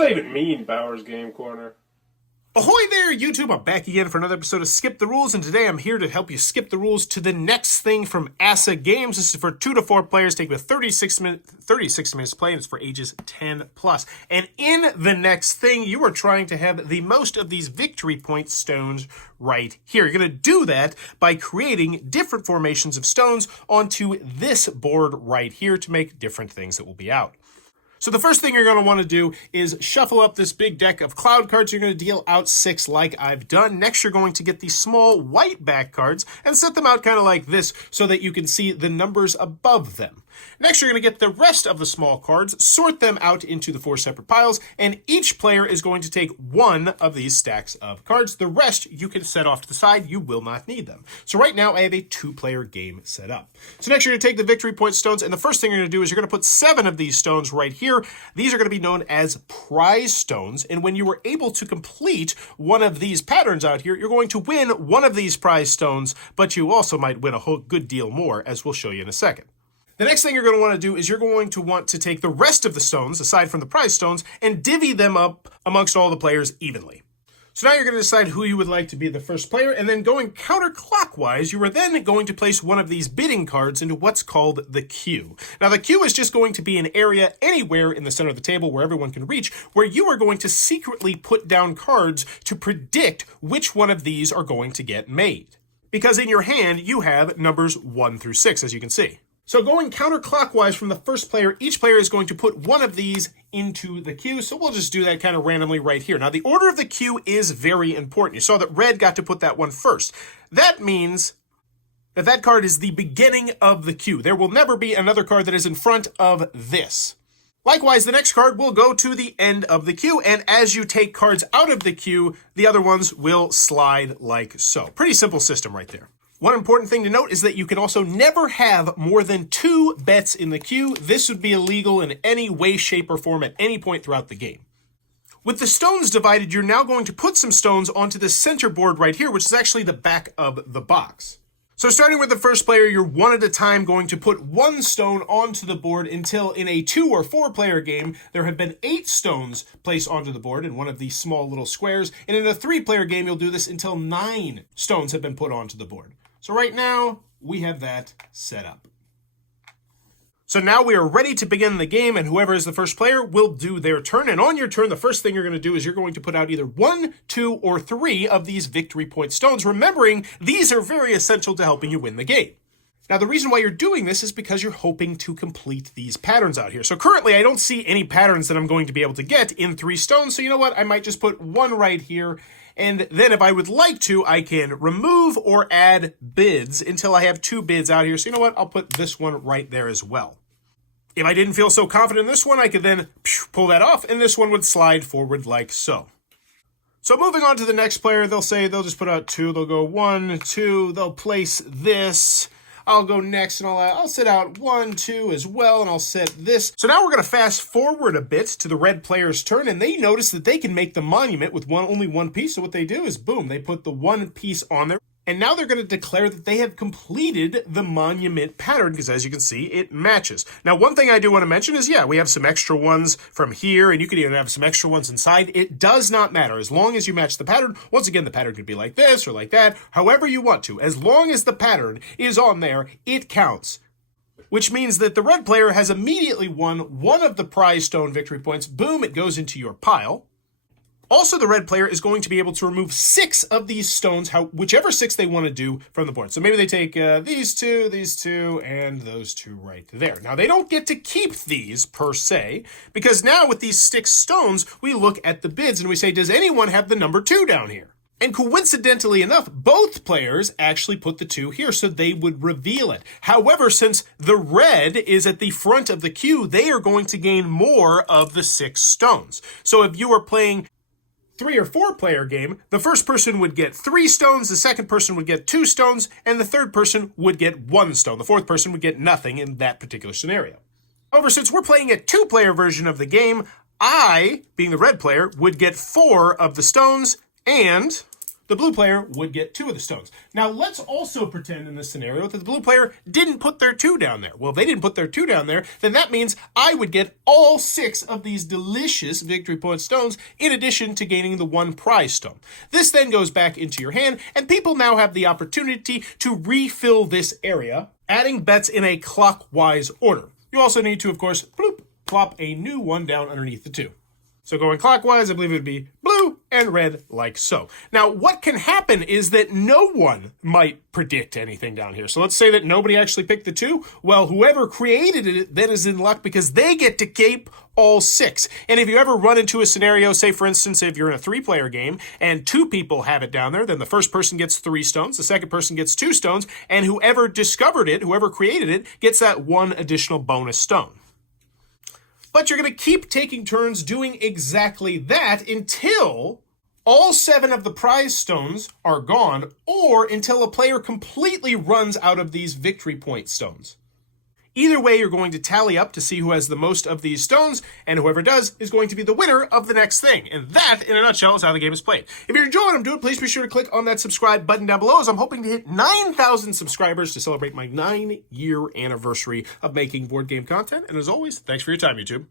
that even mean, Bowers Game Corner? Ahoy there, YouTube! I'm back again for another episode of Skip the Rules, and today I'm here to help you skip the rules to the next thing from ASA Games. This is for 2 to 4 players, taking 36 minutes to play, and it's for ages 10 plus. And in the next thing, you are trying to have the most of these victory point stones right here. You're going to do that by creating different formations of stones onto this board right here to make different things that will be out. So the first thing you're going to want to do is shuffle up this big deck of cloud cards. You're going to deal out 6 like I've done. Next, you're going to get these small white back cards and set them out kind of like this so that you can see the numbers above them. Next, you're going to get the rest of the small cards, sort them out into the 4 separate piles, and each player is going to take 1 of these stacks of cards. The rest you can set off to the side. You will not need them. So right now, I have a 2-player game set up. So next, you're going to take the victory point stones, and the first thing you're going to do is you're going to put 7 of these stones right here. These are going to be known as prize stones, and when you are able to complete one of these patterns out here, you're going to win one of these prize stones, but you also might win a whole good deal more, as we'll show you in a second. The next thing you're going to want to do is you're going to want to take the rest of the stones, aside from the prize stones, and divvy them up amongst all the players evenly. So now you're going to decide who you would like to be the first player, and then going counterclockwise, you are then going to place one of these bidding cards into what's called the queue. Now the queue is just going to be an area anywhere in the center of the table where everyone can reach, where you are going to secretly put down cards to predict which one of these are going to get made. Because in your hand, you have numbers 1 through 6, as you can see. So going counterclockwise from the first player, each player is going to put one of these into the queue. So we'll just do that kind of randomly right here. Now the order of the queue is very important. You saw that red got to put that one first. That means that that card is the beginning of the queue. There will never be another card that is in front of this. Likewise, the next card will go to the end of the queue, and as you take cards out of the queue, the other ones will slide like so. Pretty simple system right there. One important thing to note is that you can also never have more than 2 bets in the queue. This would be illegal in any way, shape, or form at any point throughout the game. With the stones divided, you're now going to put some stones onto the center board right here, which is actually the back of the box. So starting with the first player, you're one at a time going to put 1 stone onto the board until in a 2 or 4 player game, there have been 8 stones placed onto the board in one of these small little squares. And in a 3 player game, you'll do this until 9 stones have been put onto the board. So right now, we have that set up. So now we are ready to begin the game, and whoever is the first player will do their turn. And on your turn, the first thing you're going to do is you're going to put out either 1, 2, or 3 of these victory point stones, remembering these are very essential to helping you win the game. Now, the reason why you're doing this is because you're hoping to complete these patterns out here. So currently, I don't see any patterns that I'm going to be able to get in 3 stones. So you know what? I might just put 1 right here. And then if I would like to, I can remove or add bids until I have 2 bids out here. So you know what? I'll put this one right there as well. If I didn't feel so confident in this one, I could then pull that off, and this one would slide forward like so. So moving on to the next player, they'll just put out 2. They'll go 1, 2. They'll place this. I'll go next, and I'll set out 1, 2 as well, and I'll set this. So now we're going to fast forward a bit to the red player's turn, and they notice that they can make the monument with only 1 piece. So what they do is, boom, they put the 1 piece on there. And now they're going to declare that they have completed the monument pattern, because as you can see, it matches. Now, one thing I do want to mention is, yeah, we have some extra ones from here, and you could even have some extra ones inside. It does not matter. As long as you match the pattern, once again, the pattern could be like this or like that, however you want to. As long as the pattern is on there, it counts. Which means that the red player has immediately won 1 of the prize stone victory points. Boom, it goes into your pile. Also, the red player is going to be able to remove 6 of these stones, whichever 6 they want to do from the board. So maybe they take these 2, and those 2 right there. Now, they don't get to keep these, per se, because now with these 6 stones, we look at the bids and we say, does anyone have the number 2 down here? And coincidentally enough, both players actually put the 2 here, so they would reveal it. However, since the red is at the front of the queue, they are going to gain more of the 6 stones. So if you are playing 3 or 4 player game, the first person would get 3 stones, the second person would get 2 stones, and the third person would get 1 stone. The fourth person would get nothing in that particular scenario. However, since we're playing a 2-player version of the game, I, being the red player, would get 4 of the stones, and the blue player would get 2 of the stones. Now, let's also pretend in this scenario that the blue player didn't put their 2 down there. Well, if they didn't put their 2 down there, then that means I would get all 6 of these delicious victory point stones in addition to gaining the 1 prize stone. This then goes back into your hand, and people now have the opportunity to refill this area, adding bets in a clockwise order. You also need to, of course, bloop, plop a new 1 down underneath the 2. So going clockwise, I believe it would be blue and red like so. Now, what can happen is that no one might predict anything down here. So let's say that nobody actually picked the 2. Well, whoever created it then is in luck because they get to keep all 6. And if you ever run into a scenario, say for instance, if you're in a 3-player game and 2 people have it down there, then the first person gets 3 stones, the second person gets 2 stones, and whoever discovered it, whoever created it, gets that 1 additional bonus stone. But you're going to keep taking turns doing exactly that until all 7 of the prize stones are gone, or until a player completely runs out of these victory point stones. Either way, you're going to tally up to see who has the most of these stones, and whoever does is going to be the winner of the next thing. And that, in a nutshell, is how the game is played. If you're enjoying what I'm doing, please be sure to click on that subscribe button down below, as I'm hoping to hit 9,000 subscribers to celebrate my 9-year anniversary of making board game content. And as always, thanks for your time, YouTube.